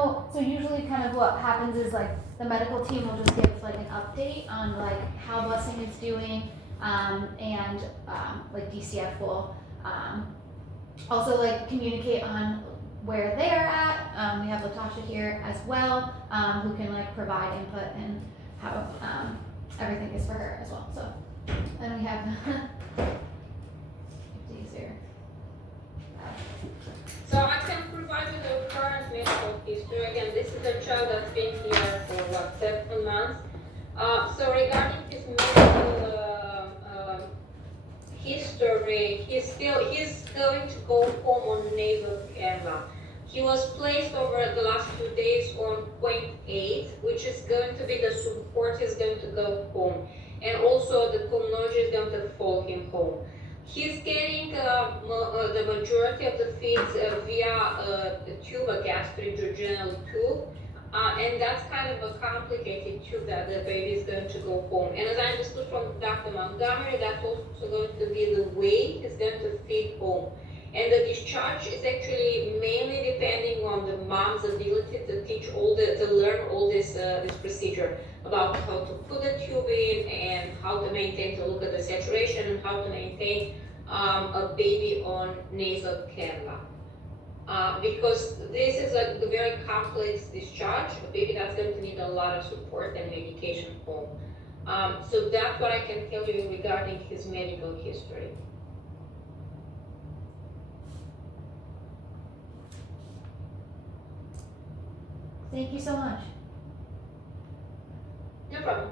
know, so usually kind of what happens is like the medical team will just give like an update on like how Blessing is doing, and like DCF will also like communicate on where they're at. We have Latasha here as well, who can like provide input and how everything is for her as well. So then we have these here. So I can provide you the current medical history. Again, this is a child that's been here for 7 months. So regarding his medical history, he's going to go home on nasal cannula. He was placed over the last 2 days on 0.8, which is going to be the support. Is going to go home, and also the pulmonology is going to follow him home. He's getting the majority of the feeds via a tube, a gastric jejunal tube, and that's kind of a complicated tube that the baby is going to go home. And as I understood from Dr. Montgomery, that's also going to be the way he's going to feed home. And the discharge is actually mainly depending on the mom's ability to learn all this procedure about how to put the tube in and how to maintain, to look at the saturation and how to maintain a baby on nasal cannula. Because this is a very complex discharge, a baby that's going to need a lot of support and medication home. So that's what I can tell you regarding his medical history. Thank you so much. No problem.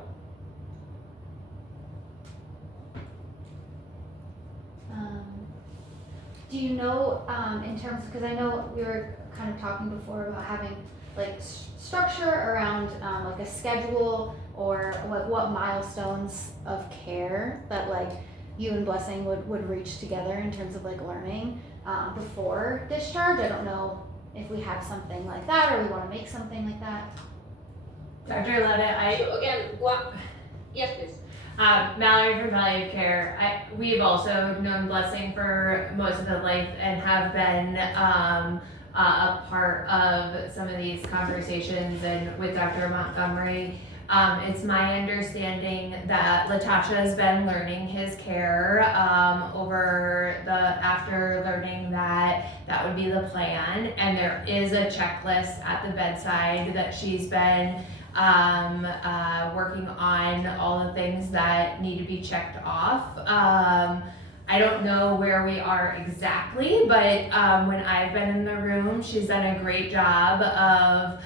Do you know, in terms, because I know we were kind of talking before about having like structure around like a schedule or what milestones of care that like you and Blessing would reach together in terms of like learning before discharge. I don't know if we have something like that or we want to make something like that. Dr. Levitt, So again, what? Yes, please. Mallory from Valley of Care. We've also known Blessing for most of his life and have been a part of some of these conversations and with Dr. Montgomery. It's my understanding that Latasha has been learning his care after learning that would be the plan, and there is a checklist at the bedside that she's been working on all the things that need to be checked off. I don't know where we are exactly, but when I've been in the room, she's done a great job of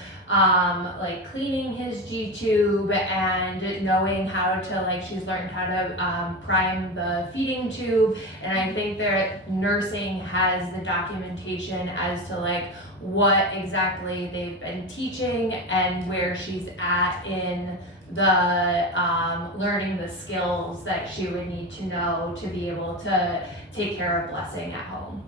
like cleaning his G-tube and knowing how to, like, she's learned how to prime the feeding tube, and I think that nursing has the documentation as to like what exactly they've been teaching and where she's at in the learning the skills that she would need to know to be able to take care of Blessing at home.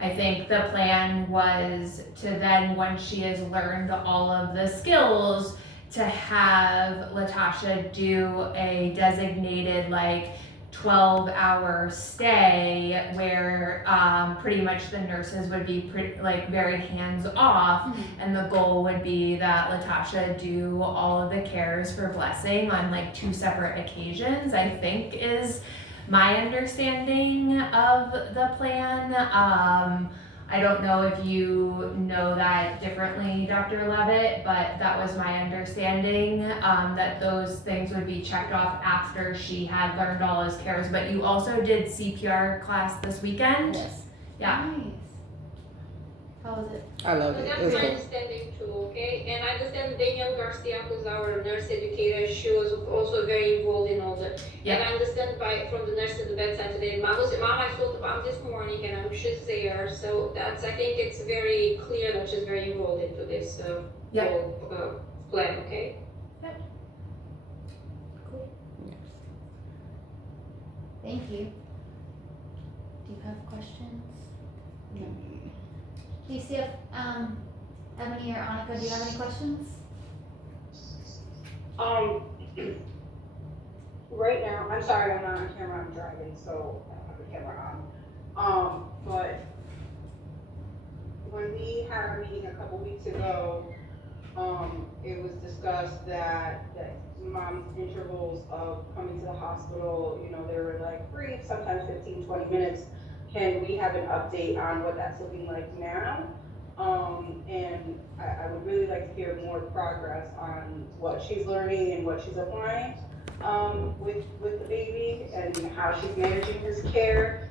I think the plan was to then, once she has learned all of the skills, to have Latasha do a designated like 12-hour stay where pretty much the nurses would be very hands off, and the goal would be that Latasha do all of the cares for Blessing on like 2 separate occasions, I think is my understanding of the plan. I don't know if you know that differently, Dr. Levitt, but that was my understanding, that those things would be checked off after she had learned all his cares. But you also did CPR class this weekend? Yes. Yeah. Nice. How was it? I love So it. that's It was my good. understanding too, okay? And I understand Danielle Garcia, who's our nurse educator, she was also very involved in all that. Yeah. And I understand from the nurse at the bedside today, Mom, I spoke to Mom this morning and she's there. So I think it's very clear that she's very involved into this whole plan, okay? Cool. Thank you. Do you have questions? No. DCF, Ebony or Annika, do you have any questions? right now, I'm sorry, I'm not on camera, I'm driving, so I don't have the camera on. But when we had our meeting a couple weeks ago, it was discussed that mom's intervals of coming to the hospital, you know, they were like brief, sometimes 15, 20 minutes. Can we have an update on what that's looking like now? And I would really like to hear more progress on what she's learning and what she's applying with the baby and how she's managing his care.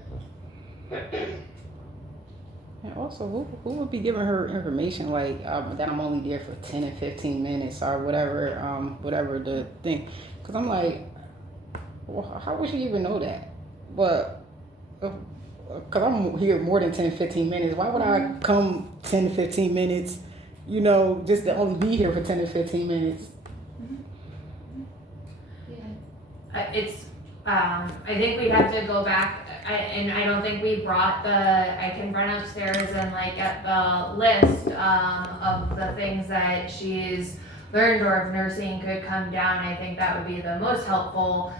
And also, who would be giving her information like that I'm only there for 10 and 15 minutes or whatever, whatever the thing? Because I'm like, well, how would she even know that? But, because I'm here more than 10, 15 minutes, why would I come 10 to 15 minutes, you know, just to only be here for 10 to 15 minutes? I think we'd have to go back, and I don't think we brought I can run upstairs and like get the list of the things that she's learned, or if nursing could come down, I think that would be the most helpful.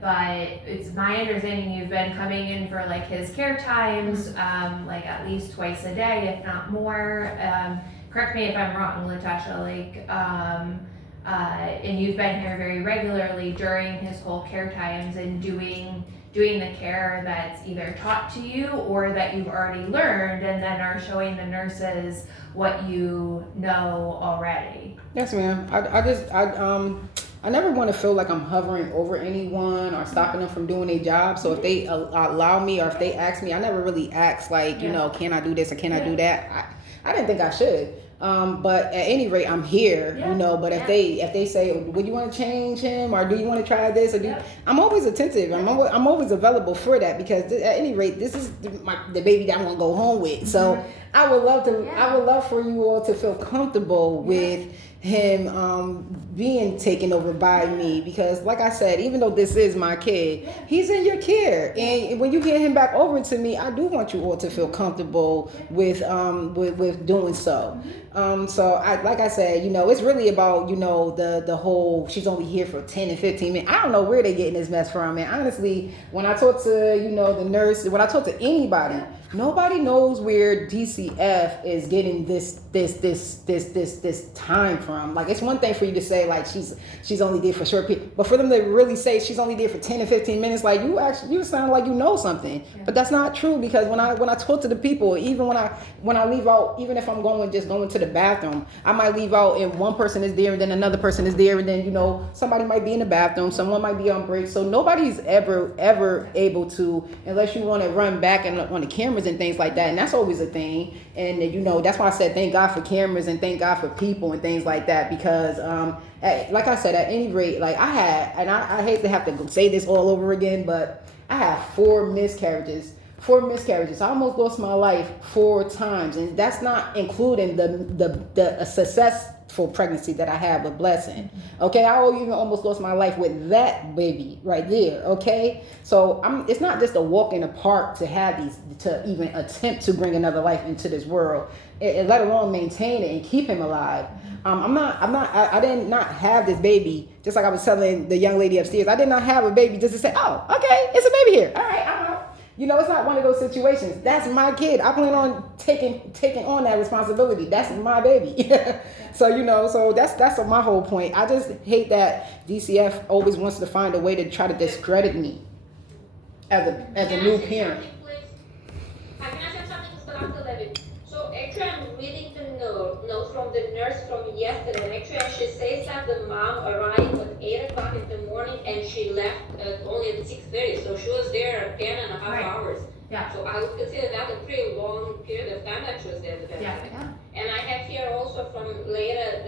But it's my understanding you've been coming in for like his care times, like at least twice a day, if not more. Correct me if I'm wrong, Latasha, like, and you've been here very regularly during his whole care times and doing the care that's either taught to you or that you've already learned, and then are showing the nurses what you know already. Yes, ma'am. I never want to feel like I'm hovering over anyone or stopping them from doing their job. So if they allow me or if they ask me, I never really ask like, you know, can I do this or can I do that? I didn't think I should. But at any rate, I'm here, you know, but if they say, would you want to change him or do you want to try this or I'm always attentive. I'm always available for that, because at any rate, this is the baby that I'm going to go home with. So I would love for you all to feel comfortable with him being taken over by me, because like I said, even though this is my kid, he's in your care, and when you get him back over to me, I do want you all to feel comfortable with doing so. So like I said, you know, it's really about, you know, the whole she's only here for 10 and 15 minutes. I don't know where they're getting this mess from, and honestly, when I talk to, you know, the nurse, when I talk to anybody, nobody knows where DCF is getting this time from. Like, it's one thing for you to say like she's only there for short period, but for them to really say she's only there for 10 and 15 minutes, like you sound like you know something. But that's not true, because when I talk to the people, even when I leave out, even if I'm going to the bathroom, I might leave out and one person is there and then another person is there, and then, you know, somebody might be in the bathroom, someone might be on break. So nobody's ever able to, unless you want to run back and on the cameras and things like that, and that's always a thing. And you know, that's why I said thank God for cameras and thank God for people and things like that, because like I said, at any rate, like I hate to have to say this all over again, but I had 4 miscarriages. I almost lost my life 4 times, and that's not including the successful pregnancy that I had, a blessing. Okay, I even almost lost my life with that baby right there. Okay, so it's not just a walk in the park to have these, to even attempt to bring another life into this world, and let alone maintain it and keep him alive. I did not have this baby, just like I was telling the young lady upstairs. I did not have a baby just to say, oh, okay, it's a baby here. All right, I'm out. You know, it's not one of those situations. That's my kid. I plan on taking on that responsibility. That's my baby. So, you know, so that's my whole point. I just hate that DCF always wants to find a way to try to discredit me as a new parent. I can ask something, Mr. Dr. Levin. So actually, I'm reading the note from the nurse from yesterday. And actually, she says that the mom arrived at 8 o'clock in the morning and she left only at 6:30. So she was there 10 and a half hours. Yeah. So I would consider that a pretty long period of time that she was there at the bedside. Yeah. And I have here also from later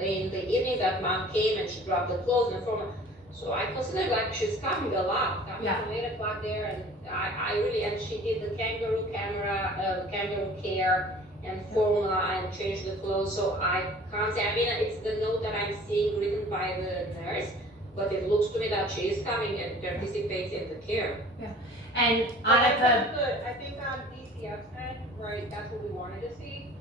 in the evening that mom came and she dropped the clothes and from. So I consider like she's coming a lot, coming from 8 o'clock there, and I really, and she did the kangaroo kangaroo care and formula and changed the clothes. So I can't say, I mean, it's the note that I'm seeing written by the nurse, but it looks to me that she is coming and participating in the care. Yeah. And That's Annika, good. I think on DCF's end, right, that's what we wanted to see.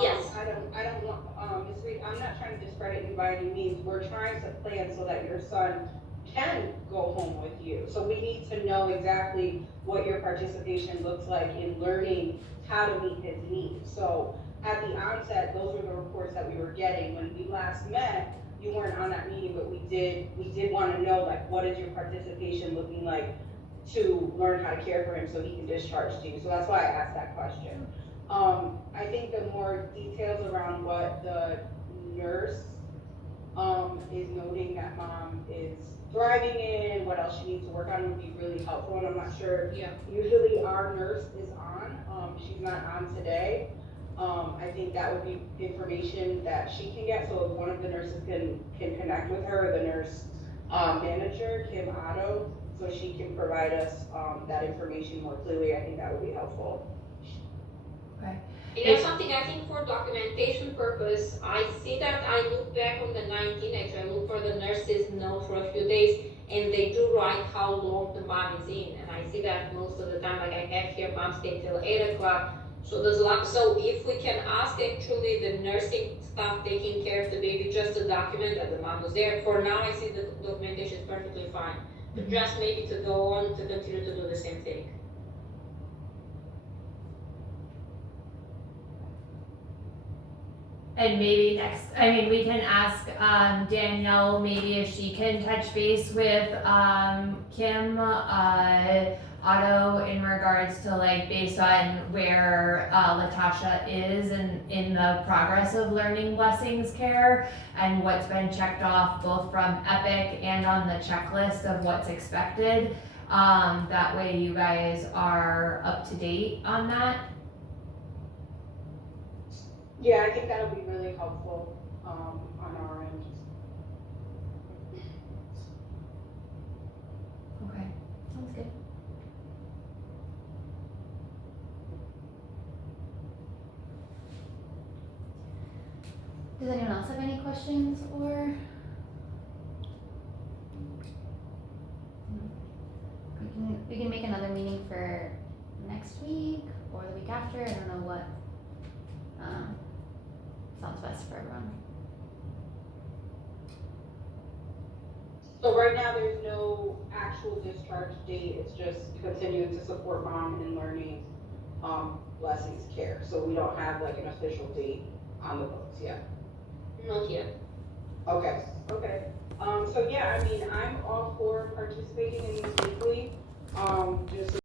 Yes. I don't want, Ms. Reed, I'm not trying to discredit you by any means. We're trying to plan so that your son can go home with you. So we need to know exactly what your participation looks like in learning how to meet his needs. So at the onset, those were the reports that we were getting. When we last met, you weren't on that meeting, but we did want to know, like, what is your participation looking like to learn how to care for him so he can discharge to you. So that's why I asked that question. I think the more details around what the nurse, is noting that mom is thriving in, what else she needs to work on would be really helpful, and I'm not sure. Yeah. Usually our nurse is on, she's not on today. I think that would be information that she can get, so if one of the nurses can connect with her, the nurse, manager, Kim Otto, so she can provide us, that information more clearly, I think that would be helpful. You know something, I think for documentation purpose, I see that I look back on the 19th, actually I look for the nurse's note for a few days, and they do write how long the mom is in, and I see that most of the time, like I have here, mom stay till 8 o'clock, so there's a lot, so if we can ask actually the nursing staff taking care of the baby just to document that the mom was there, for now I see the documentation is perfectly fine, but just maybe to go on to continue to do the same thing. And maybe we can ask Danielle, maybe if she can touch base with Kim Otto in regards to, like, based on where Latasha is in the progress of learning Blessings Care and what's been checked off both from Epic and on the checklist of what's expected. That way you guys are up to date on that. Yeah, I think that'll be really helpful, on our end. Okay. Sounds good. Does anyone else have any questions or? We can make another meeting for next week or the week after. I don't know what sounds best for everyone. So right now, there's no actual discharge date, it's just continuing to support mom in learning, Blessings Care. So we don't have like an official date on the books yet. Not yet. Okay. So yeah, I mean, I'm all for participating in these weekly, just